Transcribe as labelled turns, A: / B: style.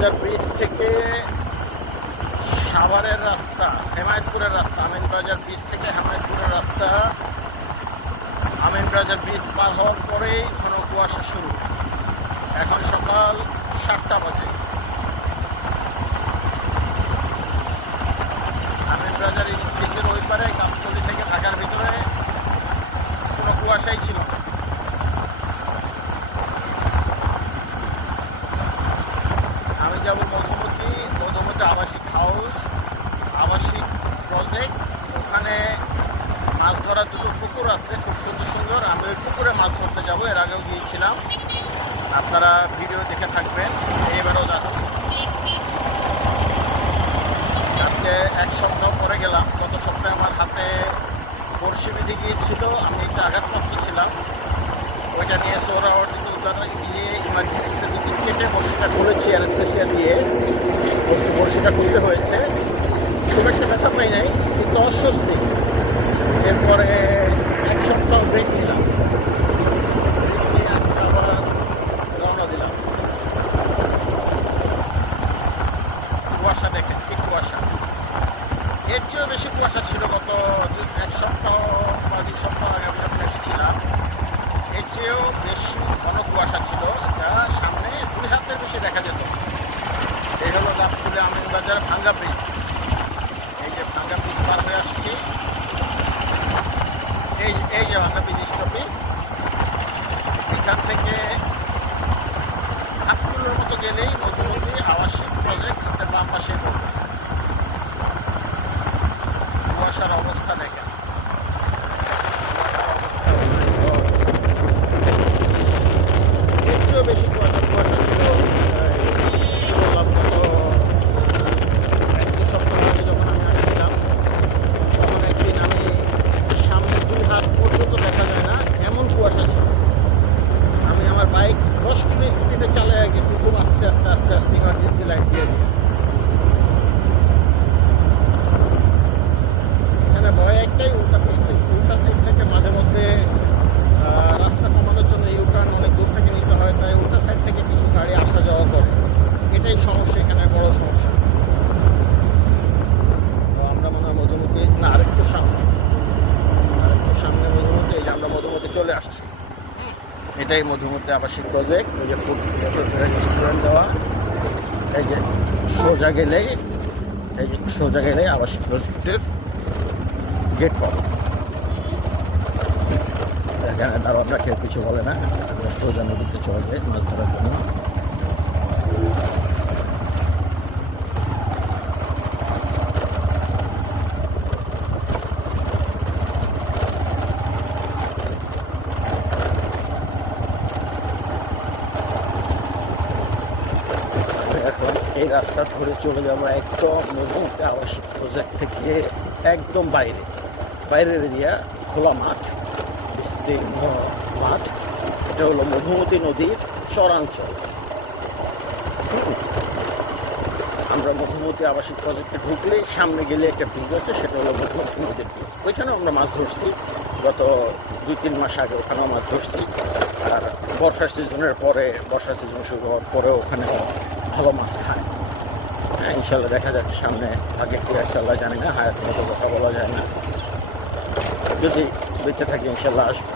A: Cox's Bazar bridge থেকে সাভারের রাস্তা হেমায়তপুরের রাস্তা আমিনবাজার ব্রিজ থেকে হেমায়তপুরের রাস্তা আমিনবাজার ব্রিজ পার হওয়ার পরেই ঘন কুয়াশা শুরু এখন সকাল সাতটা বাজে আমি মধুমতি মধুমতি আবাসিক হাউস আবাসিক প্রজেক্ট ওখানে মাছ ধরার দুটো পুকুর আছে খুব সুন্দর সুন্দর আমি ওই পুকুরে মাছ ধরতে যাবো এর আগেও গিয়েছিলাম আপনারা ভিডিও দেখে থাকবেন এবারও যাচ্ছি আজকে এক সপ্তাহ পরে গেলাম গত সপ্তাহে আমার হাতে বর্ষি বিধি গিয়েছিল আমি একটা আঘাতপ্রাপ্ত ছিলাম ওইটা নিয়ে সৌরাওয়ার্ডিতে তারা দিয়ে ইমার্জেন্সিতে যদি কেটে বসিটা করেছি অ্যানেস্থেশিয়া দিয়ে বসিটা করতে হয়েছে খুব একটা ব্যথা পাই নাই কিন্তু অস্বস্তি এরপরে এক সপ্তাহ ব্রেক নিলাম কুয়াশা দেখেন ঠিক কুয়াশা এর চেয়েও বেশি কুয়াশা ছিল গত এক সপ্তাহ বা দুই সপ্তাহ আগে আমি যখন এসেছিলাম বাজার ভাঙ্গা ব্রিজ এই যে ভাঙ্গা ব্রিজ পার হয়ে আসছি এই এই যে ভাঙ্গা ব্রিজ স্টপিস এখান থেকে হাতগুলোর মতো গেলেই মধুমতি আবাসিক প্রজেক্ট হাতের বাম পাশে পড়বে দশ কিলো স্পিডে চালিয়ে গেছি খুব আস্তে আস্তে আস্তে আস্তে ইমার্জেন্সি লাইট দিয়ে দিলাম এখানে ভয় একটাই উল্টা উল্টা সাইড থেকে মাঝে মধ্যে রাস্তা কমানোর জন্য এই উল্টান অনেক দূর থেকে নিতে হয় তাই উল্টা সাইড থেকে কিছু গাড়ি আসা যাওয়া করে এটাই সমস্যা এখানে বড় সমস্যা আমরা মনে হয় মধুমতি না আরেকটু সামনে আরেকটু সামনে মধুমতি আমরা মধুমতি চলে আসছি এটাই মধুমতি আবাসিক প্রজেক্ট ওই যে ফুড রেস্টুরেন্ট দেওয়া এই যে সোজা গেলেই এই যে সোজা গেলেই আবাসিক প্রজেক্টের গেট পাওয়া এখানে আপনার কেউ কিছু বলে না সোজা নদীতে চলে যায় মাছ ধরার জন্য এই রাস্তা ধরে চলে যাবো একদম নদীতে আবাসিক প্রজেক্ট থেকে একদম বাইরে বাইরের এরিয়া খোলা মাঠ বিস্তীর্ণ মাঠ এটা হলো মধুমতি নদীর চরাঞ্চল আমরা মধুমতি আবাসিক প্রজেক্টে ঢুকলে সামনে গেলে একটা ব্রিজ আছে সেটা হলো মধুমতি নদীর ব্রিজ ওইখানেও আমরা মাছ ধরছি গত দুই তিন মাস আগে ওখানেও মাছ ধরছি আর বর্ষার সিজনের পরে বর্ষার সিজন শুরু হওয়ার পরে ওখানে ভালো মাছ খায় হ্যাঁ, ইনশাল্লাহ দেখা যাচ্ছে সামনে আগে কি ইনশাল্লাহ জানি না হায়াত মতো কথা বলা যায় না যদি বেঁচে থাকি ইনশাল্লাহ আসবো